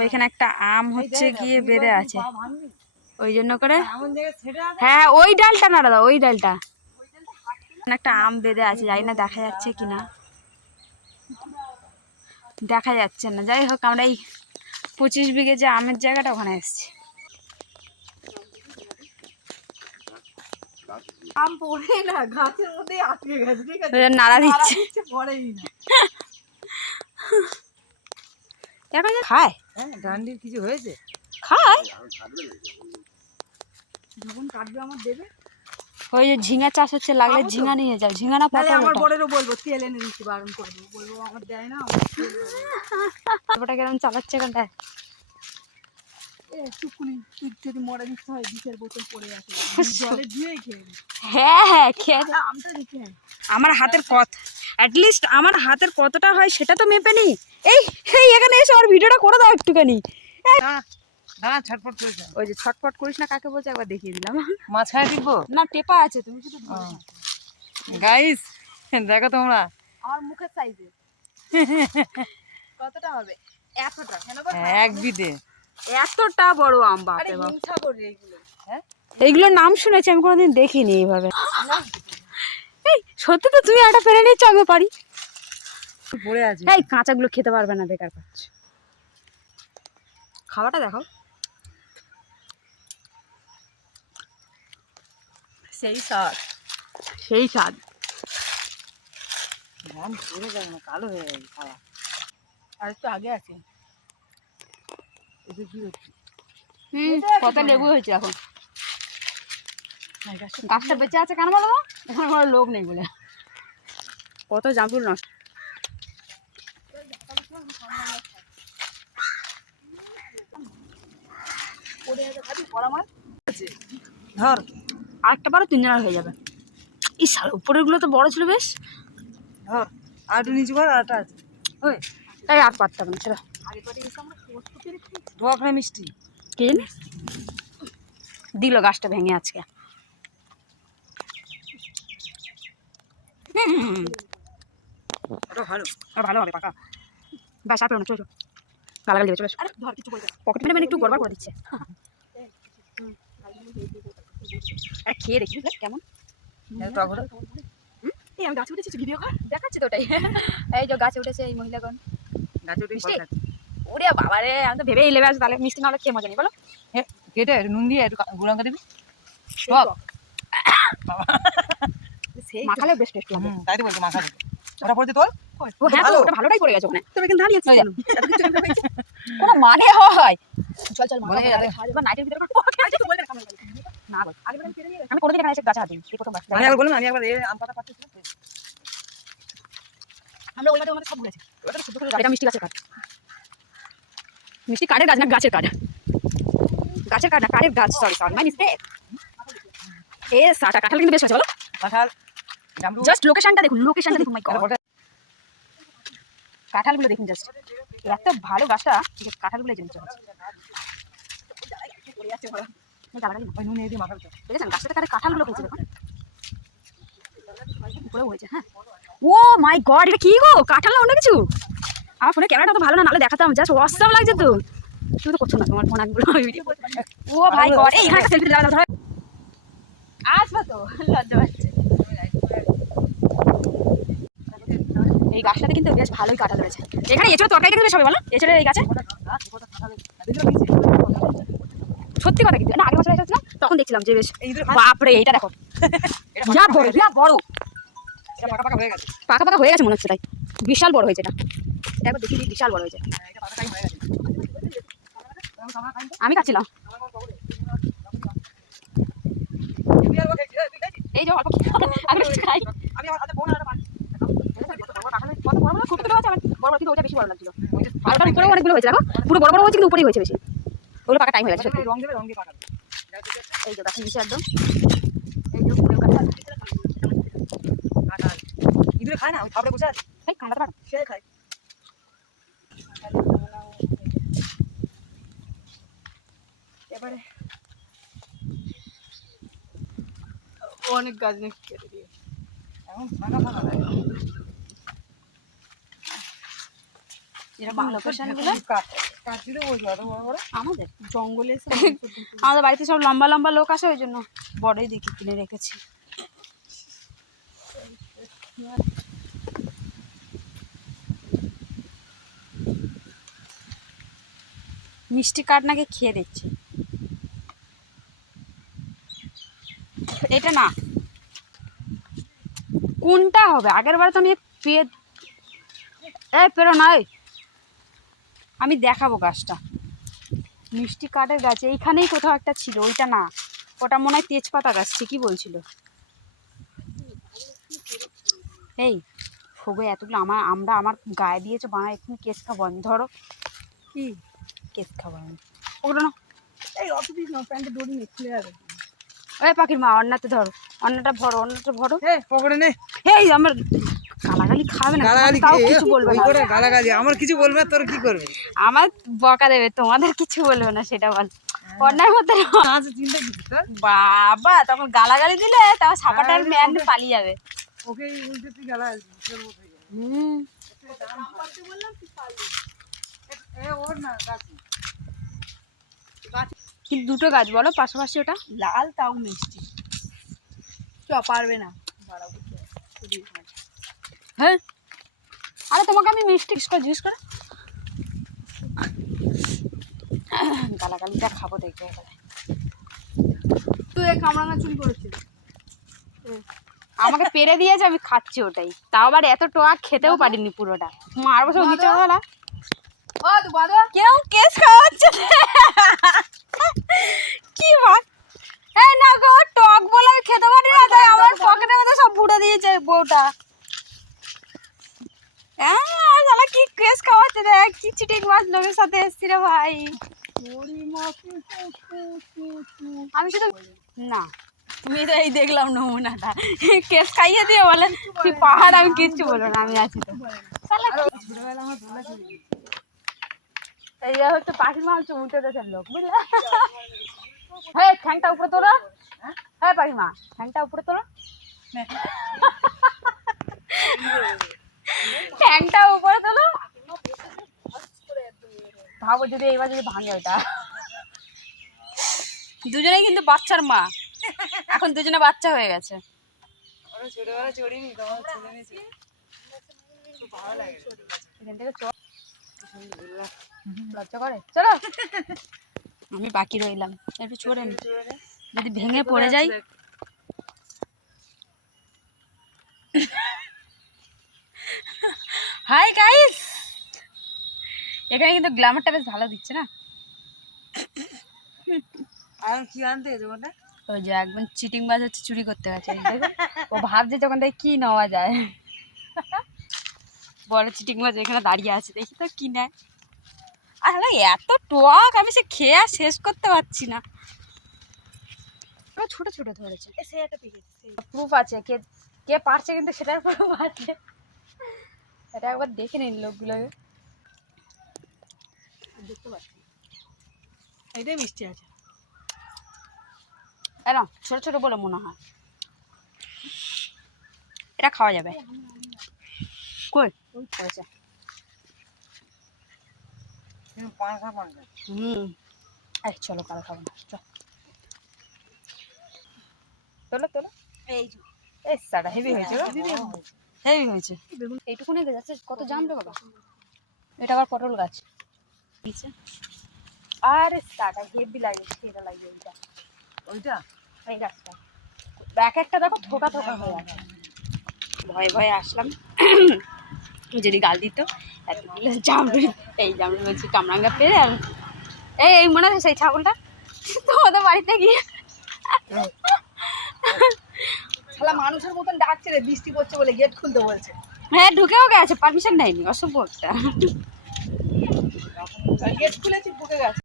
ওইখানে একটা আম হচ্ছে গিয়ে বেঁধে আছে, ওই জন্য করে। হ্যাঁ ওই ডালটা না দাদা, ওই ডালটা একটা আম বেঁধে আছে, জানি না দেখা যাচ্ছে কিনা, দেখা যাচ্ছে না। যাই হোক আমরা এই 25 বিঘে যে আমের জায়গাটা ওখানে এসেছি। আম পড়ে না, গাছের মধ্যে আটকে গেছে, ঠিক আছে, নাড়া দিচ্ছে, পড়েই না। এখন খায়, হ্যাঁ ডান্ডির কিছু হয়েছে, খায়। যখন কাটবে আমার দেবে। ওই যে ঝিঙা চাষ হচ্ছে, লাগলে ঝিঙা নিয়ে যাও। ঝিঙা না পটল? আমার বড়েরও বলবো তেল এনে দিতে, বারণ করে দেবো, বলবো আমার দেয় না। ওটা কেমন চালাচ্ছে এখানটায়? টুকুনি যদি মরে দিতে হয়, বিষের বোতল পড়ে আছে, জলে ধুয়ে খেয়ে। হ্যাঁ হ্যাঁ খেয়ে। আমটা দেখে আমার হাতের কত, অ্যাটলিস্ট আমার হাতের কতটা হয় সেটা তো মেপে নি। এই এই এখানে এসে আমার ভিডিওটা করে দাও একটুখানি। দাঁড়া ছটফট করিস, ওই যে ছটফট করিস না কাকে বলছে একবার দেখিয়ে দিলাম। মাঝখানে টিপবো না, টেপা আছে, তুমি শুধু গাইস দেখো তোমরা আমার মুখের সাইজে কতটা হবে, এতটা। এক বিদে এতটা বড় আম, বাপরে বাপ। এইগুলোর নাম শুনেছি, আমি কোনোদিন দেখিনি এইভাবে। এই সত্যি তো তুমি একটা পেরে নিচ্ছ, আমি পারি। পড়ে আছে, এই কাঁচাগুলো খেতে পারবে না, বেকার পাচ্ছ। খাওয়াটা দেখো, সেই স্বাদ, সেই স্বাদ। ধান পড়ে যাবে না, কালো হয়ে যাবে খাওয়া। আর একটু আগে আছে, এটা কি হচ্ছে? কত লেবু হয়েছে এখন। গাছটা বেঁচে আছে কেন বলো? এখন আমার লোক নেই বলে। কত জামরুল নষ্ট। ধর আরেকটা বারো 3 জনের হয়ে যাবে। এই সাল উপরের গুলো তো বড় ছিল বেশ। ধর আর একটু নিচু কর, আরটা আছে। ওই তাই আর পারতাম না, চলো। ধোয়া মিষ্টি কে দিল গাছটা ভেঙে আজকে। ওটা ভালো, ভালো হবে পাকা। ব্যাস আর পেলো না, চলো গালাগাল দেবে, চলে পকেট মানে একটু গড়বার করে দিচ্ছে। আর খেয়ে দেখি কেমন। এই আমি গাছে উঠেছি, ভিডিও কর দেখাচ্ছি তো ওটাই। এই যে গাছে উঠেছে এই মহিলাগণ, গাছে উঠে মিষ্টি। ওরে বাবা রে, আমি তো ভেবেই লেবে আসি, তাহলে মিষ্টি না হলে খেয়ে মজা নেই বলো। কেটে নুন দিয়ে একটু গুঁড়ো লঙ্কা দিবি, মাখালে বেশ টেস্ট লাগে। তাই তো বলতো মাখা দিবি। ওটা পড়তে তোর ও হ্যাঁ, ওটা ভালোটাই পড়ে গেছে ওখানে। তুমি এখানে দাঁড়িয়ে আছো কেন? কোনো মানে হয়? চল চল মাখা এবার নাইটের ভিতরে না গো, আমি কোনোদিন এখানে এসে গাছে হাত দিই, এই প্রথমবার। আমি একবার বললাম, আমি একবার এই আম পাতা পাচ্ছি, আমরা ওই মাঠে আমাদের সব ঘুরেছি। ওটা শুদ্ধ করে এটা মিষ্টি গাছের কাঠ। মিষ্টি কাঠের গাছ না, গাছের কাঠ। গাছের কাঠ না, কাঠের গাছ। Sorry sorry, my mistake. এ সাটা কাঁঠাল কিন্তু বেশ আছে বলো। কাঁঠাল জামরুল, জাস্ট লোকেশনটা দেখুন, লোকেশনটা দেখুন। মাই গড, কাঁঠালগুলো দেখুন জাস্ট, এত ভালো গাছটা যে কাঁঠালগুলো জেনে চলেছে। নুন দিয়ে মাখা দিতে দেখেছেন গাছটাতে কাঁঠালগুলো হয়েছে, দেখুন উপরেও হয়েছে। হ্যাঁ, ও মাই গড, এটা কি গো, কাঁঠাল না অন্য কিছু? আমার ফোনে ক্যামেরাটা তো ভালো না, নাহলে দেখাতাম। জাস্ট অসাম লাগছে তো। তুমি তো করছো না তোমার ফোন, ও ভাই গড। এই এখানে সেলফি দাও দাও, আসবে তো, লজ্জা পাচ্ছে। এই গাছটাতে কিন্তু বেশ ভালোই কাঁঠাল রয়েছে। এখানে এছাড়া তরকারি কিন্তু বেশ হবে বলো, এছাড়া এই গাছে। সত্যি কথা কিন্তু না, আগের বছর এসেছিলাম তখন দেখছিলাম যে বেশ। বাপরে, এইটা দেখো, যা বড়, যা বড়। পাকা পাকা হয়ে গেছে, পাকা পাকা হয়ে গেছে মনে হচ্ছে, তাই বিশাল বড় হয়েছে এটা। একবার দেখি, বিশাল বড় হয়েছে। আমি খাচ্ছিলাম এই যে অল্প, আমি খাই। উপরেও অনেকগুলো হয়েছে দেখো, পুরো বড় বড় হয়েছে কিন্তু উপরেই হয়েছে বেশি। ওগুলো পাকা টাইম হয়ে গেছে। রং দেবে, রং দিয়ে পাকা এই যে গাছের নিচে একদম, কাঁঠাল ইঁদুরে খায় না, ওই খাবারে বসে আছে, এই কাঁদাটা পারো সে খায়। এবারে অনেক গাছ নিয়ে কেটে দিয়ে এখন ফাঁকা ফাঁকা লাগে। এরকম লোকেশন গুলো কাটিরও বলছো অত বড় বড় আমাদের জঙ্গলে এসে আমাদের বাড়িতে সব লম্বা লম্বা লোক আসে ওই জন্য বড়ই দেখি কিনে রেখেছি। মিষ্টি কাঠ নাকি খেয়ে দিচ্ছে। এটা না কোনটা হবে আগের বার তো নিয়ে পেয়ে পেরো নাই আমি দেখাবো গাছটা মিষ্টি কাঠের গাছ এইখানেই কোথাও একটা ছিল ওইটা না ওটা মনে হয় তেজপাতা গাছ ঠিকই বলছিল। এই ফোগে এতগুলো আমার গায়ে দিয়েছে বানা এক্ষুনি কেস খাবো আমি ধরো কি কেস খাবো আমি ওগুলো না এই অত দিস না প্যান্টে দড়ি নেই খুলে যাবে ওই পাখির মা অন্যতে ধরো অন্যটা ভরো এই পকড়ে নে এই আমার গালাগালি খাবে না গালাগালি তাও কিছু বলবে না করে গালাগালি আমার কিছু বলবে তোর কি করবে আমার বকা দেবে তোমাদের কিছু বলবে না সেটা বল অন্যায় মধ্যে আছে চিন্তা কি তোর বাবা তখন গালাগালি দিলে তাও সাপাটার ম্যান পালিয়ে যাবে ওকে উল্টে তুই গালাগালি তোর মতো হয়ে যাবে হুম দাম পাতে বললাম তুই পারলি এ ওর না গাছি কিন্তু দুটো গাছ বলো পাশাপাশি ওটা লাল তাও মিষ্টি চ পারবে না বাড়াবো হ্যাঁ আরে তোমাকে আমি মিষ্টি জিজ্ঞেস করে গালাগালিটা খাবো দেখবে এবারে তুই এক কামরাঙা চুরি করেছিস আমাকে পেরে দিয়েছে আমি খাচ্ছি ওটাই তাও আবার এত টক খেতেও পারিনি পুরোটা মারবো সব দিতে হবে না ও তো বাদা কিরকম কেস খাওয়াচ্ছে কি ভাই এই না গো টক বলে আমি খেতে পারি না তাই আমার পকেটের মধ্যে সব বুড়ে দিয়েছে বউটা হ্যাঁ শালা কি কেস খাওয়াচ্ছে দেখ কি চিটিং মাছ লোকের সাথে এসছি রে ভাই আমি শুধু না তুমি তো এই দেখলাম নমুনাটা কেস খাইয়ে দিয়ে বলে তুই পাহাড় আমি কিচ্ছু বলবো না আমি আছি তো শালা ছোটবেলা আমার ধুলা চুরি এই হচ্ছে পাখির মা হচ্ছে উল্টে দেশের লোক বুঝলে হ্যাঁ ঠ্যাংটা উপরে তোলো হ্যাঁ পাখির মা ঠ্যাংটা উপরে তোলো ঠ্যাংটা উপরে তোলো ভাবো যদি এইবার যদি ভাঙে ওটা দুজনেই কিন্তু বাচ্চার মা এখন দুজনে বাচ্চা হয়ে গেছে ওরা ছোটবেলা চড়িনি তোমার ছেলে মেয়ে খুব ভালো লাগে এখান থেকে চল লজ্জা করে চলো আমি বাকি রইলাম একটু চড়ে নি যদি ভেঙে পড়ে যাই হাই গাইস এখানে কিন্তু গ্ল্যামারটা বেশ ভালো দিচ্ছে না আর কি আনতে গেছে ওটা ওই যে একদম চিটিং বাজ হচ্ছে চুরি করতে গেছে ও ভাবছে তখন থেকে কি নেওয়া যায় বড় চিটিং মাছ এখানে দাঁড়িয়ে আছে দেখি তো কি নেয় আসলে এত টক আমি সে খেয়ে আর শেষ করতে পারছি না ছোট ছোট ধরেছে সে একটা পেয়েছে প্রুফ আছে কে কে পারছে কিন্তু সেটার প্রুফ আছে এটা একবার দেখে নিন লোকগুলোকে দেখতে পাচ্ছি এটাই মিষ্টি আছে এরকম ছোট ছোট বলে মনে হয় এটা খাওয়া যাবে কই করেছে পাঁচা পাঁচা এই চলো কাল খাবো না চলো চলো এই এই সাটা হেভি হয়েছে হেভি হয়েছে এইটুকুনি যাচ্ছে কত জাম রে বাবা এটা আবার পটল গাছ আরে সাটা হেভি লাগে সেটা লাগে ওইটা ওইটা এই গাছটা এক একটা দেখো থোকা থোকা হয়ে আছে ভয়ে ভয়ে আসলাম যদি গাল দিত এতগুলো জামরুল এই জামরুল বলছি কামরাঙ্গা পেরে আর এই মনে আছে সেই ছাগলটা তোমাদের বাড়িতে গিয়ে শালা মানুষের মতন ডাকছে রে বৃষ্টি পড়ছে বলে গেট খুলতে বলছে হ্যাঁ ঢুকেও গেছে পারমিশন নেয়নি অসভ্য একটা গেট খুলেছি ঢুকে গেছে